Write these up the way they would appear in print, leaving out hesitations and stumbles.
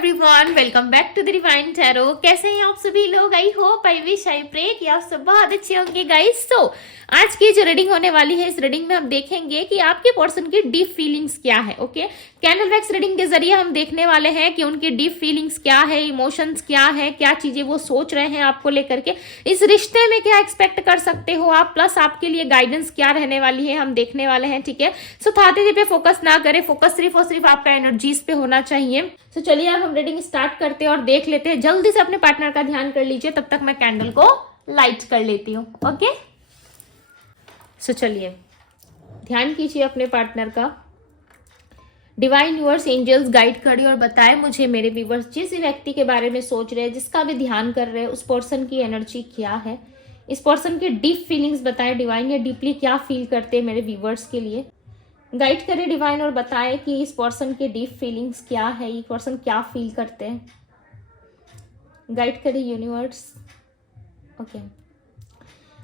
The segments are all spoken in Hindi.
Everyone, welcome back to the divine tarot. कैसे हैं आप सभी लोग? I hope, I wish, I pray कि आप सब बहुत अच्छे होंगे गाइस। सो आज की जो रीडिंग होने वाली है, इस रीडिंग में हम देखेंगे कि आपके पर्सन की डीप फीलिंग्स क्या है। ओके, कैंडल वैक्स रीडिंग के जरिए हम देखने वाले हैं कि उनकी डीप फीलिंग्स क्या है, इमोशंस क्या है, क्या चीजें वो सोच रहे हैं आपको लेकर के, इस रिश्ते में क्या एक्सपेक्ट कर सकते हो आप, प्लस आपके लिए गाइडेंस क्या रहने वाली है, हम देखने वाले हैं। ठीक है, सो थाते पे फोकस ना करें, फोकस सिर्फ और सिर्फ आपका एनर्जीज पे होना चाहिए। तो चलिए अब हम रीडिंग स्टार्ट करते हैं और देख लेते हैं। जल्दी से अपने पार्टनर का ध्यान कर लीजिए, तब तक मैं कैंडल को लाइट कर लेती हूँ। ओके, सो चलिए ध्यान कीजिए अपने पार्टनर का। डिवाइन यूनिवर्स, एंजल्स गाइड करिए और बताए मुझे मेरे व्यूअर्स जिस व्यक्ति के बारे में सोच रहे हैं, जिसका भी ध्यान कर रहे हैं, उस पर्सन की एनर्जी क्या है, इस पर्सन के डीप फीलिंग्स बताए डिवाइन, या डीपली क्या फील करते हैं मेरे व्यूअर्स के लिए। गाइड करे डिवाइन और बताए कि इस पर्सन के डीप फीलिंग्स क्या है, ये पर्सन क्या फील करते हैं। गाइड करे यूनिवर्स। ओके,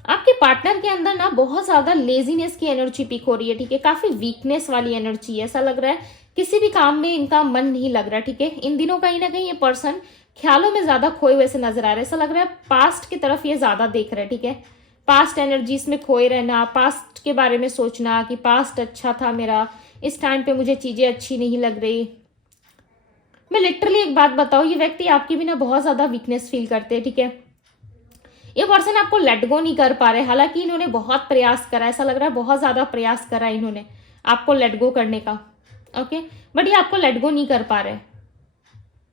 आपके पार्टनर के अंदर ना बहुत ज्यादा लेजीनेस की एनर्जी पिक हो रही है। ठीक है, काफी वीकनेस वाली एनर्जी है। ऐसा लग रहा है किसी भी काम में इनका मन नहीं लग रहा। ठीक है, इन दिनों कहीं ना कहीं ये पर्सन ख्यालों में ज्यादा खोए हुए से नजर आ रहे हैं। ऐसा लग रहा है पास्ट की तरफ ये ज्यादा देख रहे हैं। ठीक है, पास्ट एनर्जीज में खोए रहना, पास्ट के बारे में सोचना कि पास्ट अच्छा था मेरा, इस टाइम पे मुझे चीजें अच्छी नहीं लग रही। मैं लिटरली एक बात बताऊं, ये व्यक्ति आपके बिना बहुत ज्यादा वीकनेस फील करते हैं। ठीक है, ये पर्सन आपको लेट गो नहीं कर पा रहे, हालांकि इन्होंने बहुत प्रयास करा, ऐसा लग रहा है बहुत ज्यादा प्रयास करा इन्होंने आपको लेट गो करने का। ओके, बट ये आपको लेट गो नहीं कर पा रहे।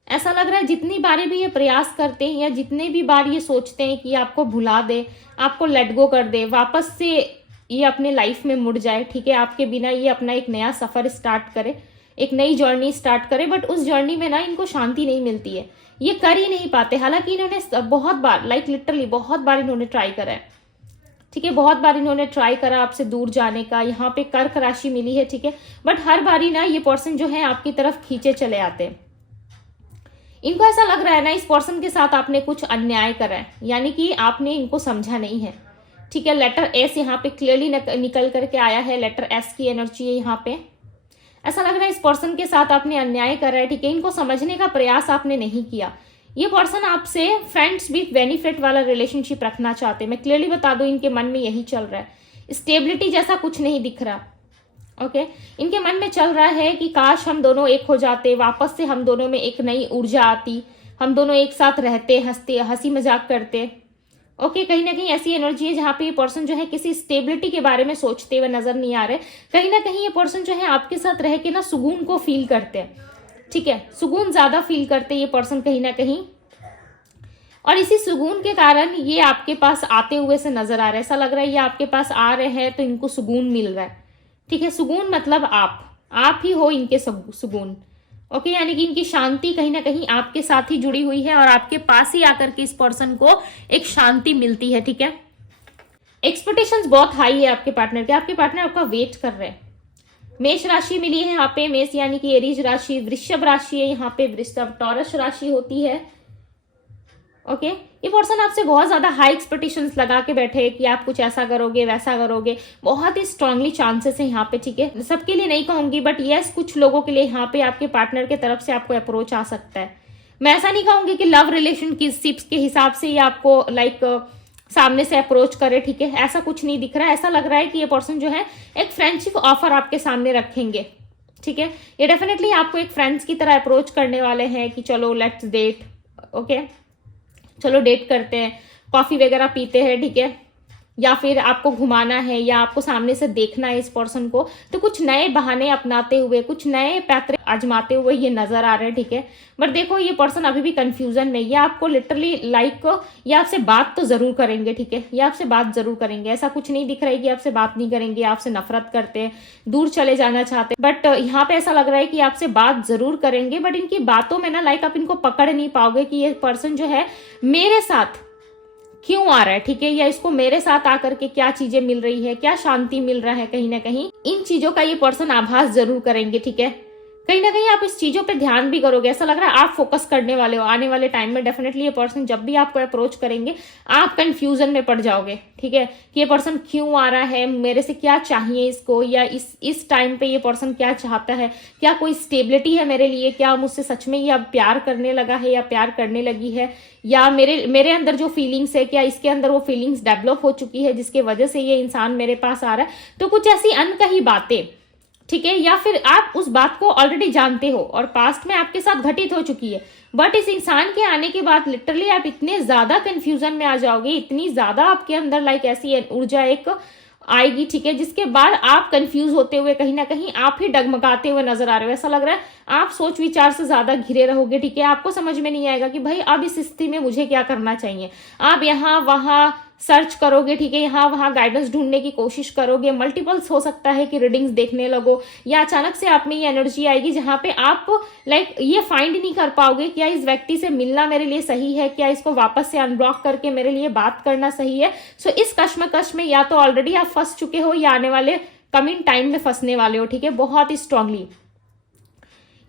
ऐसा लग रहा है जितनी बारी भी ये प्रयास करते हैं या जितने भी बार ये सोचते हैं कि ये आपको भुला दे, आपको लेट गो कर दे, वापस से ये अपने लाइफ में मुड़ जाए। ठीक है, आपके बिना ये अपना एक नया सफर स्टार्ट करे, एक नई जर्नी स्टार्ट करे, बट उस जर्नी में ना इनको शांति नहीं मिलती है, ये कर ही नहीं पाते। हालांकि इन्होंने बहुत बार, लाइक लिटरली बहुत बार इन्होंने ट्राई करा है। ठीक है, बहुत बार इन्होंने ट्राई करा आपसे दूर जाने का। यहाँ पे कर्क राशि मिली है। ठीक है, बट हर बारी ना ये पर्सन जो है आपकी तरफ खींचे चले आते हैं। इनको ऐसा लग रहा है ना इस पर्सन के साथ आपने कुछ अन्याय करा है, यानी कि आपने इनको समझा नहीं है। ठीक है, लेटर एस यहाँ पे क्लियरली निकल करके आया है, लेटर एस की एनर्जी है यहाँ पे। ऐसा लग रहा है इस पर्सन के साथ आपने अन्याय करा है। ठीक है, इनको समझने का प्रयास आपने नहीं किया। ये पर्सन आपसे फ्रेंड्स विथ बेनिफिट वाला रिलेशनशिप रखना चाहते हैं। मैं क्लियरली बता दूं, इनके मन में यही चल रहा है। स्टेबिलिटी जैसा कुछ नहीं दिख रहा। ओके, इनके मन में चल रहा है कि काश हम दोनों एक हो जाते, वापस से हम दोनों में एक नई ऊर्जा आती, हम दोनों एक साथ रहते, हंसते, हंसी मजाक करते। ओके, कहीं ना कहीं ऐसी एनर्जी है जहां पे ये पर्सन जो है किसी स्टेबिलिटी के बारे में सोचते हुए नजर नहीं आ रहे। कहीं ना कहीं ये पर्सन जो है आपके साथ रह के ना सुकून को फील करते हैं। ठीक है, सुकून ज्यादा फील करते हैं ये पर्सन कहीं ना कहीं, और इसी सुकून के कारण ये आपके पास आते हुए से नजर आ रहे हैं। ऐसा लग रहा है ये आपके पास आ रहे हैं तो इनको सुकून मिल रहा है। ठीक है, सुकून मतलब आप ही हो इनके सुकून। ओके, यानी कि इनकी शांति कहीं ना कहीं आपके साथ ही जुड़ी हुई है और आपके पास ही आकर के इस पर्सन को एक शांति मिलती है। ठीक है, एक्सपेक्टेशंस बहुत हाई है आपके पार्टनर के, आपके पार्टनर आपका वेट कर रहे हैं। मेष राशि मिली है यहाँ पे, मेष यानी कि एरीज राशि, वृषभ राशि है यहाँ पे, वृषभ टॉरस राशि होती है। ओके, ये पर्सन आपसे बहुत ज्यादा हाई एक्सपेक्टेशंस लगा के बैठे कि आप कुछ ऐसा करोगे वैसा करोगे, बहुत ही स्ट्रांगली चांसेस है यहाँ पे। ठीक है, सबके लिए नहीं कहूंगी, बट यस कुछ लोगों के लिए यहाँ पे आपके पार्टनर के तरफ से आपको अप्रोच आ सकता है। मैं ऐसा नहीं कहूंगी कि लव रिलेशनशिप्स के हिसाब से ये आपको लाइक सामने से अप्रोच करे। ठीक है, ऐसा कुछ नहीं दिख रहा है। ऐसा लग रहा है कि ये पर्सन जो है एक फ्रेंडशिप ऑफर आपके सामने रखेंगे। ठीक है, ये डेफिनेटली आपको एक फ्रेंड्स की तरह अप्रोच करने वाले हैं कि चलो लेट्स डेट। ओके, चलो डेट करते हैं, कॉफी वगैरह पीते हैं। ठीक है, या फिर आपको घुमाना है या आपको सामने से देखना है इस पर्सन को, तो कुछ नए बहाने अपनाते हुए, कुछ नए पैतरे आजमाते हुए ये नजर आ रहे हैं। ठीक है, बट देखो ये पर्सन अभी भी कंफ्यूजन में, ये आपको लिटरली लाइक ये आपसे बात तो जरूर करेंगे। ठीक है, ये आपसे बात जरूर करेंगे, ऐसा कुछ नहीं दिख रहा है कि आपसे बात नहीं करेंगे, आपसे नफरत करते हैं, दूर चले जाना चाहते हैं। बट यहाँ पे ऐसा लग रहा है कि आपसे बात जरूर करेंगे, बट इनकी बातों में ना लाइक आप इनको पकड़ नहीं पाओगे कि ये पर्सन जो है मेरे साथ क्यों आ रहा है। ठीक है, या इसको मेरे साथ आकर के क्या चीजें मिल रही है, क्या शांति मिल रहा है, कहीं ना कहीं इन चीजों का ये पर्सन आभास जरूर करेंगे। ठीक है, कहीं ना कहीं आप इस चीजों पे ध्यान भी करोगे, ऐसा लग रहा है आप फोकस करने वाले हो आने वाले टाइम में। डेफिनेटली ये पर्सन जब भी आपको अप्रोच करेंगे आप कंफ्यूजन में पड़ जाओगे, ठीक है, कि ये पर्सन क्यों आ रहा है, मेरे से क्या चाहिए इसको, या इस टाइम पे ये पर्सन क्या चाहता है, क्या कोई स्टेबिलिटी है मेरे लिए, क्या मुझसे सच में ये अब प्यार करने लगा है या प्यार करने लगी है, या मेरे अंदर जो फीलिंग्स है क्या इसके अंदर वो फीलिंग्स डेवलप हो चुकी है जिसकी वजह से ये इंसान मेरे पास आ रहा है। तो कुछ ऐसी अनकही बातें, ठीक है, या फिर आप उस बात को ऑलरेडी जानते हो और पास्ट में आपके साथ घटित हो चुकी है, बट इस इंसान के आने के बाद लिटरली आप इतने ज्यादा कंफ्यूजन में आ जाओगे, इतनी ज्यादा आपके अंदर लाइक ऐसी ऊर्जा एक आएगी, ठीक है, जिसके बाद आप कंफ्यूज होते हुए कहीं ना कहीं आप ही डगमगाते हुए नजर आ रहे हो। ऐसा लग रहा है आप सोच विचार से ज्यादा घिरे रहोगे, ठीक है, आपको समझ में नहीं आएगा कि भाई अब इस स्थिति में मुझे क्या करना चाहिए। आप यहाँ वहां सर्च करोगे, ठीक है, यहाँ वहां गाइडेंस ढूंढने की कोशिश करोगे, मल्टीपल्स हो सकता है कि रीडिंग्स देखने लगो, या अचानक से आप में ये एनर्जी आएगी जहां पे आप लाइक ये फाइंड नहीं कर पाओगे क्या इस व्यक्ति से मिलना मेरे लिए सही है, क्या इसको वापस से अनब्लॉक करके मेरे लिए बात करना सही है। सो इस कश्मकश में या तो ऑलरेडी आप फंस चुके हो या आने वाले कमिंग टाइम में फंसने वाले हो, ठीक है, बहुत ही स्ट्रांगली।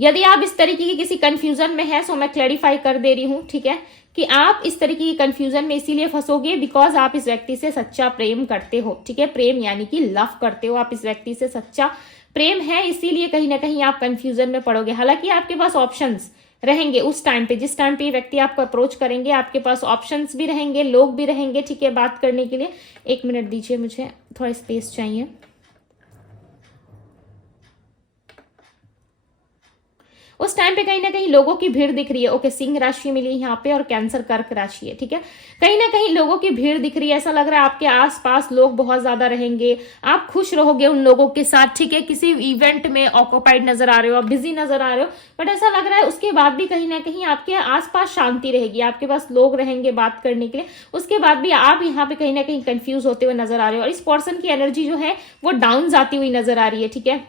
यदि आप इस तरीके की किसी कंफ्यूजन में है, सो मैं क्लैरिफाई कर दे रही हूं, ठीक है, कि आप इस तरीके की कंफ्यूजन में इसीलिए फंसोगे बिकॉज आप इस व्यक्ति से सच्चा प्रेम करते हो, ठीक है, प्रेम यानी कि लव करते हो, आप इस व्यक्ति से सच्चा प्रेम है, इसीलिए कहीं ना कहीं आप कंफ्यूजन में पड़ोगे। हालांकि आपके पास ऑप्शंस रहेंगे उस टाइम पे, जिस टाइम पे व्यक्ति आपको अप्रोच करेंगे आपके पास ऑप्शंस भी रहेंगे, लोग भी रहेंगे, ठीक है, बात करने के लिए। 1 मिनट दीजिए, मुझे थोड़ा स्पेस चाहिए। उस टाइम पे कहीं ना कहीं लोगों की भीड़ दिख रही है। ओके, सिंह राशि मिली यहाँ पे और कैंसर कर्क राशि है, ठीक है, कहीं ना कहीं लोगों की भीड़ दिख रही है। ऐसा लग रहा है आपके आसपास लोग बहुत ज्यादा रहेंगे, आप खुश रहोगे उन लोगों के साथ, ठीक है, किसी इवेंट में ऑक्यूपाइड नजर आ रहे हो, आप बिजी नजर आ रहे हो, बट ऐसा लग रहा है उसके बाद भी कहीं ना कहीं आपके आसपास शांति रहेगी, आपके पास लोग रहेंगे बात करने के लिए, उसके बाद भी आप यहाँ पे कहीं ना कहीं कंफ्यूज होते हुए नजर आ रहे हो और इस पर्सन की एनर्जी जो है वो डाउन जाती हुई नजर आ रही है, ठीक है।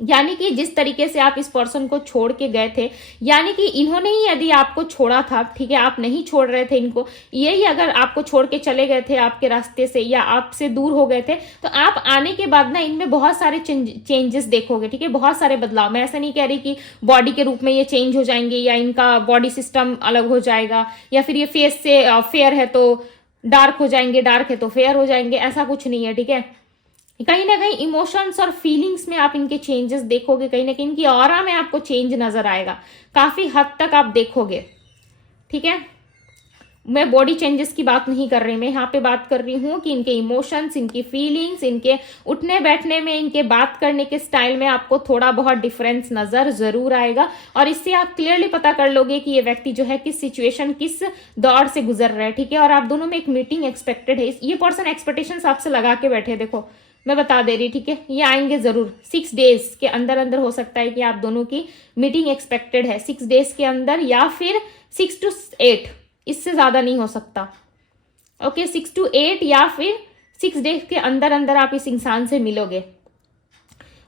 यानी कि जिस तरीके से आप इस पर्सन को छोड़ के गए थे, यानी कि इन्होंने ही यदि आपको छोड़ा था, ठीक है, आप नहीं छोड़ रहे थे इनको, यही अगर आपको छोड़ के चले गए थे आपके रास्ते से या आपसे दूर हो गए थे, तो आप आने के बाद ना इनमें बहुत सारे चेंजेस देखोगे, ठीक है, बहुत सारे बदलाव। मैं ऐसा नहीं कह रही कि बॉडी के रूप में ये चेंज हो जाएंगे या इनका बॉडी सिस्टम अलग हो जाएगा, या फिर ये फेस से फेयर है तो डार्क हो जाएंगे, डार्क है तो फेयर हो जाएंगे, ऐसा कुछ नहीं है, ठीक है। कहीं ना कहीं इमोशंस और फीलिंग्स में आप इनके चेंजेस देखोगे, कहीं ना कहीं इनकी ऑरा में आपको चेंज नजर आएगा, काफी हद तक आप देखोगे, ठीक है। मैं बॉडी चेंजेस की बात नहीं कर रही, मैं यहाँ पे बात कर रही हूँ कि इनके इमोशंस, इनकी फीलिंग्स, इनके उठने बैठने में, इनके बात करने के स्टाइल में आपको थोड़ा बहुत डिफरेंस नजर जरूर आएगा और इससे आप क्लियरली पता कर लोगे कि ये व्यक्ति जो है किस सिचुएशन, किस दौर से गुजर रहा है, ठीक है। और आप दोनों में एक मीटिंग एक्सपेक्टेड है, ये पर्सन एक्सपेक्टेशंस आपसे लगा के बैठे, देखो मैं बता दे रही, ठीक है, ये आएंगे जरूर 6 डेज के अंदर अंदर। हो सकता है कि आप दोनों की मीटिंग एक्सपेक्टेड है 6 डेज के अंदर या फिर 6 to 8, इससे ज्यादा नहीं हो सकता। ओके, 6 to 8 या फिर 6 डेज के अंदर अंदर आप इस इंसान से मिलोगे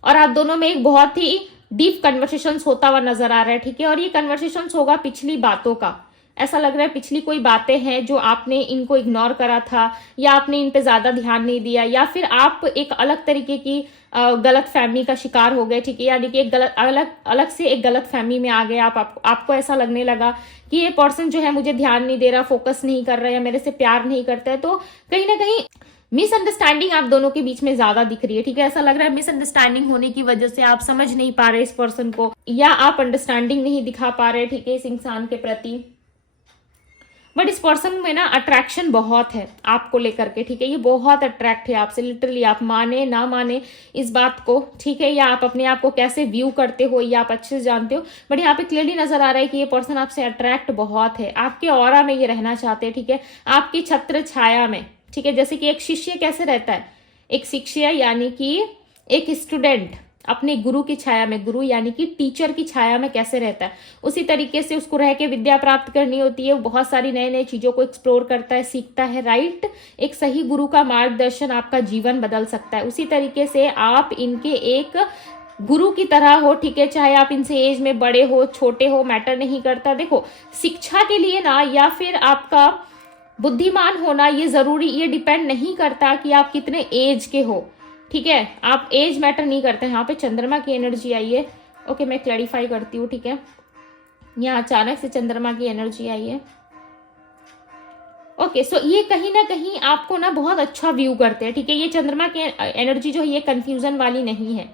और आप दोनों में एक बहुत ही डीप कन्वर्सेशंस होता हुआ नजर आ रहा है, ठीक है। और ये कन्वर्सेशंस होगा पिछली बातों का, ऐसा लग रहा है पिछली कोई बातें हैं जो आपने इनको इग्नोर करा था या आपने इन पे ज्यादा ध्यान नहीं दिया, या फिर आप एक अलग तरीके की गलत फहमी का शिकार हो गए, ठीक है, यानी कि एक अलग से एक गलत फहमी में आ गए आपको ऐसा लगने लगा कि ये पर्सन जो है मुझे ध्यान नहीं दे रहा, फोकस नहीं कर रहा है, मेरे से प्यार नहीं करता है। तो कहीं ना कहीं मिसअंडरस्टैंडिंग आप दोनों के बीच में ज्यादा दिख रही है, ठीक है। ऐसा लग रहा है मिसअंडरस्टैंडिंग होने की वजह से आप समझ नहीं पा रहे इस पर्सन को, या आप अंडरस्टैंडिंग नहीं दिखा पा रहे, ठीक है, इस इंसान के प्रति। बट इस पर्सन में ना अट्रैक्शन बहुत है आपको लेकर के, ठीक है, ये बहुत अट्रैक्ट है आपसे, लिटरली आप माने ना माने इस बात को, ठीक है, या आप अपने आप को कैसे व्यू करते हो या आप अच्छे से जानते हो, बट यहाँ पे क्लियरली नजर आ रहा है कि ये पर्सन आपसे अट्रैक्ट बहुत है, आपके ऑरा में ये रहना चाहते हैं, ठीक है, आपकी छत्र छाया में, ठीक है। जैसे कि एक शिष्य कैसे रहता है, एक शिष्य यानी कि एक स्टूडेंट अपने गुरु की छाया में, गुरु यानी कि टीचर की छाया में कैसे रहता है, उसी तरीके से उसको रह के विद्या प्राप्त करनी होती है, वो बहुत सारी नए नए चीजों को एक्सप्लोर करता है, सीखता है, राइट। एक सही गुरु का मार्गदर्शन आपका जीवन बदल सकता है। उसी तरीके से आप इनके एक गुरु की तरह हो, ठीक है, चाहे आप इनसे एज में बड़े हो छोटे हो मैटर नहीं करता। देखो, शिक्षा के लिए ना या फिर आपका बुद्धिमान होना ये जरूरी, ये डिपेंड नहीं करता कि आप कितने एज के हो, ठीक है, आप एज मैटर नहीं करते। यहाँ पे चंद्रमा की एनर्जी आई है, ओके, मैं क्लैरिफाई करती हूँ, ठीक है। यहाँ अचानक से चंद्रमा की एनर्जी आई है। ओके, सो ये कहीं ना कहीं आपको ना बहुत अच्छा व्यू करते हैं, ठीक है। ये चंद्रमा की एनर्जी जो है ये कंफ्यूजन वाली नहीं है,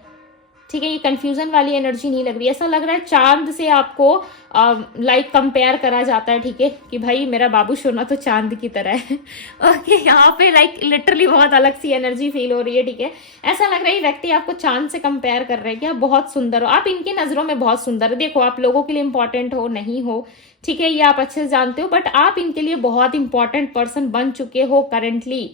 ठीक है। ये कंफ्यूजन वाली एनर्जी नहीं लग रही, ऐसा लग रहा है चांद से आपको लाइक कंपेयर करा जाता है, ठीक है, कि भाई मेरा बाबू सोना तो चांद की तरह है। ओके, यहाँ पे लाइक लिटरली बहुत अलग सी एनर्जी फील हो रही है, ठीक है। ऐसा लग रहा है व्यक्ति आपको चांद से कंपेयर कर रहे हैं कि आप बहुत सुंदर हो, आप इनकी नजरों में बहुत सुंदर हो। देखो, आप लोगों के लिए इंपॉर्टेंट हो नहीं हो, ठीक है, ये आप अच्छे से जानते हो, बट आप इनके लिए बहुत इंपॉर्टेंट पर्सन बन चुके हो करेंटली।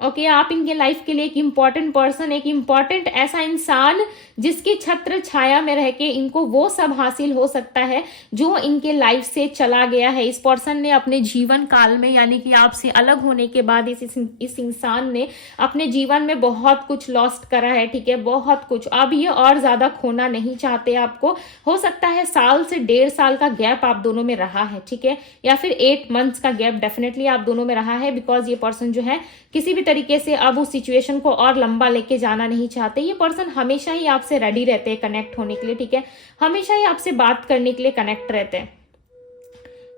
ओके, आप इनके लाइफ के लिए एक इम्पॉर्टेंट पर्सन, एक इम्पॉर्टेंट ऐसा इंसान जिसकी छत्र छाया में रह के इनको वो सब हासिल हो सकता है जो इनके लाइफ से चला गया है। इस पर्सन ने अपने जीवन काल में, यानी कि आपसे अलग होने के बाद इस इंसान ने अपने जीवन में बहुत कुछ लॉस्ट करा है, ठीक है, बहुत कुछ। अब ये और ज्यादा खोना नहीं चाहते आपको। हो सकता है साल से 1.5 साल का गैप आप दोनों में रहा है, ठीक है, या फिर 8 मंथ्स का गैप डेफिनेटली आप दोनों में रहा है, बिकॉज ये पर्सन जो है किसी भी तरीके से अब उस सिचुएशन को और लंबा लेके जाना नहीं चाहते। ये पर्सन हमेशा ही आपसे रेडी रहते हैं कनेक्ट होने के लिए, ठीक है, हमेशा ही आपसे बात करने के लिए कनेक्ट रहते हैं।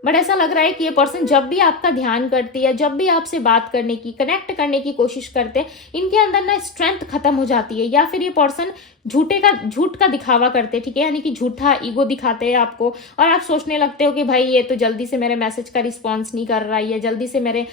बट ऐसा लग रहा है कि ये पर्सन जब भी आपका ध्यान करती है, जब भी आपसे बात करने की, कनेक्ट करने की कोशिश करते हैं, इनके अंदर ना स्ट्रेंथ खत्म हो जाती है, या फिर ये पर्सन झूठ का दिखावा करते हैं, ठीक है, यानी कि झूठा ईगो दिखाते हैं आपको, और आप सोचने लगते हो कि भाई ये तो जल्दी से मेरे मैसेज का रिस्पॉन्स नहीं कर रहा है, या जल्दी से मेरे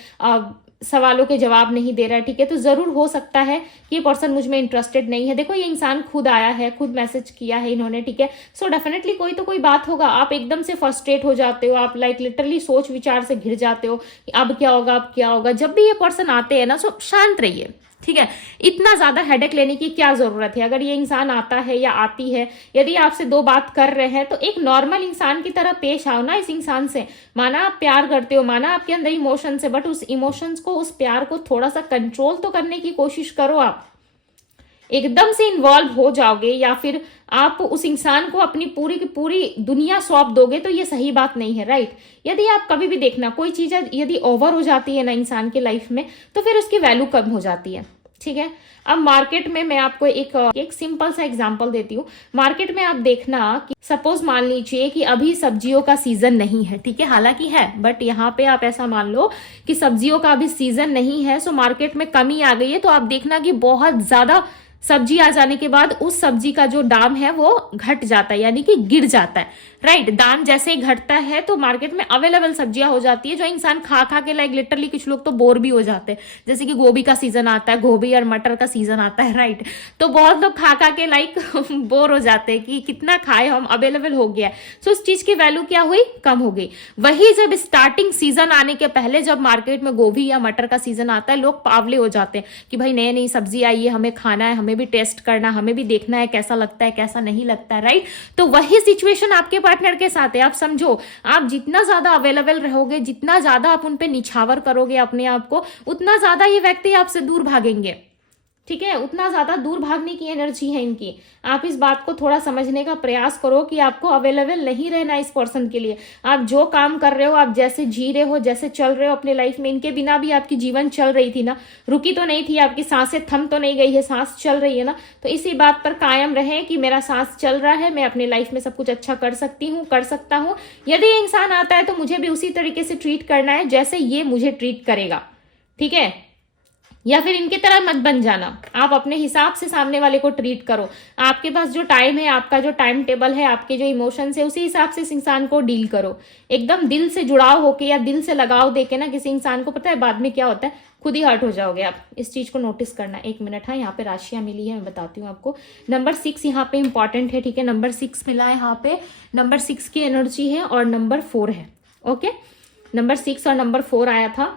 सवालों के जवाब नहीं दे रहा है, ठीक है। तो जरूर हो सकता है कि ये पर्सन मुझ में इंटरेस्टेड नहीं है। देखो, ये इंसान खुद आया है, खुद मैसेज किया है इन्होंने, ठीक है। सो डेफिनेटली कोई तो कोई बात होगा। आप एकदम से फ्रस्ट्रेट हो जाते हो, आप लाइक लिटरली सोच विचार से घिर जाते हो कि अब क्या होगा, अब क्या होगा। जब भी ये पर्सन आते हैं ना, सो शांत रहिए, ठीक है। इतना ज्यादा हेडेक लेने की क्या जरूरत है। अगर ये इंसान आता है या आती है, यदि आपसे 2 बात कर रहे हैं, तो एक नॉर्मल इंसान की तरह पेश आओ ना इस इंसान से। माना आप प्यार करते हो, माना आपके अंदर इमोशंस है, बट उस इमोशंस को, उस प्यार को थोड़ा सा कंट्रोल तो करने की कोशिश करो। आप एकदम से इन्वॉल्व हो जाओगे या फिर आप उस इंसान को अपनी पूरी की पूरी दुनिया सौंप दोगे, तो ये सही बात नहीं है, राइट। यदि आप कभी भी देखना, कोई चीज यदि ओवर हो जाती है ना इंसान के लाइफ में, तो फिर उसकी वैल्यू कम हो जाती है, ठीक है। अब मार्केट में मैं आपको एक सिंपल सा एग्जांपल देती हूँ। मार्केट में आप देखना कि सपोज मान लीजिए कि अभी सब्जियों का सीजन नहीं है, ठीक है, हालांकि है, बट यहाँ पे आप ऐसा मान लो कि सब्जियों का अभी सीजन नहीं है, सो मार्केट में कमी आ गई है। तो आप देखना कि बहुत ज्यादा सब्जी आ जाने के बाद उस सब्जी का जो दाम है वो घट जाता है, यानी कि गिर जाता है, राइट। दाम जैसे ही घटता है तो मार्केट में अवेलेबल सब्जियां हो जाती है जो इंसान खा खा के लाइक लिटरली कुछ लोग तो बोर भी हो जाते हैं। जैसे कि गोभी का सीजन आता है, गोभी और मटर का सीजन आता है, राइट। तो बहुत लोग खा खा के लाइक बोर हो जाते हैं कि कितना खाए हम, अवेलेबल हो गया। सो उस चीज की वैल्यू क्या हुई, कम हो गई। वही जब स्टार्टिंग सीजन आने के पहले जब मार्केट में गोभी या मटर का सीजन आता है, लोग पावले हो जाते हैं कि भाई नई नई सब्जी आई है, हमें खाना है, हमें भी टेस्ट करना, हमें भी देखना है कैसा लगता है कैसा नहीं लगता है, राइट। तो वही सिचुएशन आपके पार्टनर के साथ है। आप समझो, आप जितना ज्यादा अवेलेबल रहोगे, जितना ज्यादा आप उन पे निछावर करोगे अपने आप को, उतना ज्यादा ये व्यक्ति आपसे दूर भागेंगे, ठीक है। उतना ज्यादा दूर भागने की एनर्जी है इनकी। आप इस बात को थोड़ा समझने का प्रयास करो कि आपको अवेलेबल नहीं रहना इस पर्सन के लिए। आप जो काम कर रहे हो, आप जैसे जी रहे हो, जैसे चल रहे हो अपने लाइफ में, इनके बिना भी आपकी जीवन चल रही थी ना, रुकी तो नहीं थी, आपकी सांसें थम तो नहीं गई है, सांस चल रही है ना। तो इसी बात पर कायम रहे कि मेरा सांस चल रहा है, मैं अपने लाइफ में सब कुछ अच्छा कर सकती हूँ, कर सकता हूँ। यदि ये इंसान आता है तो मुझे भी उसी तरीके से ट्रीट करना है जैसे ये मुझे ट्रीट करेगा, ठीक है। या फिर इनकी तरह मत बन जाना, आप अपने हिसाब से सामने वाले को ट्रीट करो। आपके पास जो टाइम है, आपका जो टाइम टेबल है, आपके जो इमोशंस है, उसी हिसाब से इस इंसान को डील करो। एकदम दिल से जुड़ाव होके या दिल से लगाव देके ना किसी इंसान को, पता है बाद में क्या होता है, खुद ही हर्ट हो जाओगे आप। इस चीज को नोटिस करना। 1 मिनट, हाँ, यहाँ पे राशियां मिली है, मैं बताती हूँ आपको। नंबर 6 यहाँ पे इंपॉर्टेंट है, ठीक है। नंबर 6 मिला है यहाँ पे, नंबर 6 की एनर्जी है और नंबर 4 है, ओके। नंबर 6 और नंबर 4 आया था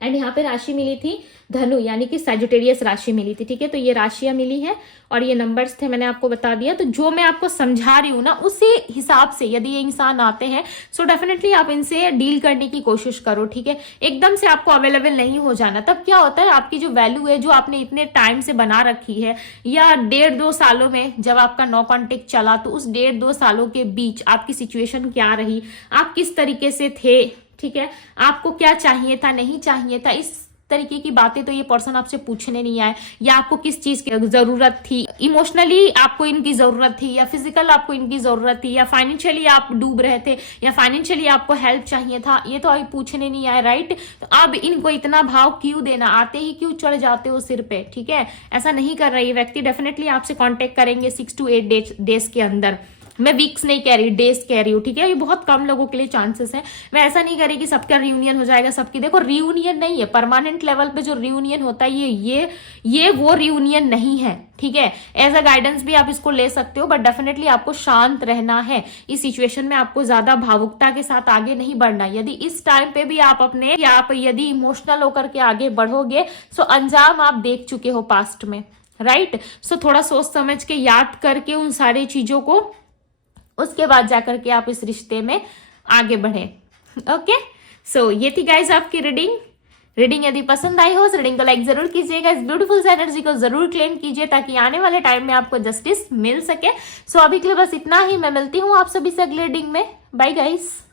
एंड यहाँ पे राशि मिली थी धनु, यानी कि सैजिटेरियस राशि मिली थी, ठीक है। तो ये राशियां मिली है और ये नंबर्स थे, मैंने आपको बता दिया। तो जो मैं आपको समझा रही हूँ ना, उसी हिसाब से यदि ये इंसान आते हैं, सो डेफिनेटली आप इनसे डील करने की कोशिश करो, ठीक है। एकदम से आपको अवेलेबल नहीं हो जाना। तब क्या होता है, आपकी जो वैल्यू है, जो आपने इतने टाइम से बना रखी है, या 1.5-2 सालों में जब आपका नो कॉन्टेक्ट चला, तो उस 1.5-2 सालों के बीच आपकी सिचुएशन क्या रही, आप किस तरीके से थे, ठीक है, आपको क्या चाहिए था, नहीं चाहिए था, इस तरीके की बातें तो ये पर्सन आपसे पूछने नहीं आए, या आपको किस चीज की जरूरत थी, इमोशनली आपको इनकी जरूरत थी, या फिजिकल आपको इनकी जरूरत थी, या फाइनेंशियली आप डूब रहे थे, या फाइनेंशियली आपको हेल्प चाहिए था, ये तो अभी पूछने नहीं आए, राइट। तो अब इनको इतना भाव क्यों देना, आते ही क्यों चढ़ जाते हो सिर पे, ठीक है। ऐसा नहीं कर रहा ये व्यक्ति, डेफिनेटली आपसे कांटेक्ट करेंगे 6 to 8 डेज के अंदर। मैं वीक्स नहीं कह रही, डेज कह रही हूँ, ठीक है। ये बहुत कम लोगों के लिए चांसेस है। मैं ऐसा नहीं कह रही कि सबका रियूनियन हो जाएगा सबकी। देखो रियूनियन नहीं है, परमानेंट लेवल पे जो रियूनियन होता है ये वो रियूनियन नहीं है, ठीक है। एज अ गाइडेंस भी आप इसको ले सकते हो, बट डेफिनेटली आपको शांत रहना है इस सिचुएशन में। आपको ज्यादा भावुकता के साथ आगे नहीं बढ़ना। यदि इस टाइम पे भी आप यदि इमोशनल होकर के आगे बढ़ोगे, सो अंजाम आप देख चुके हो पास्ट में, राइट। सो थोड़ा सोच समझ के याद करके उन सारी चीजों को, उसके बाद जाकर के आप इस रिश्ते में आगे बढ़े। ओके, सो ये थी गाइस आपकी रीडिंग यदि पसंद आई हो इस रीडिंग को लाइक जरूर कीजिएगा, इस ब्यूटीफुल एनर्जी को जरूर क्लेम कीजिए ताकि आने वाले टाइम में आपको जस्टिस मिल सके। सो अभी के लिए बस इतना ही। मैं मिलती हूँ आप सभी से अगले रीडिंग में। Bye guys.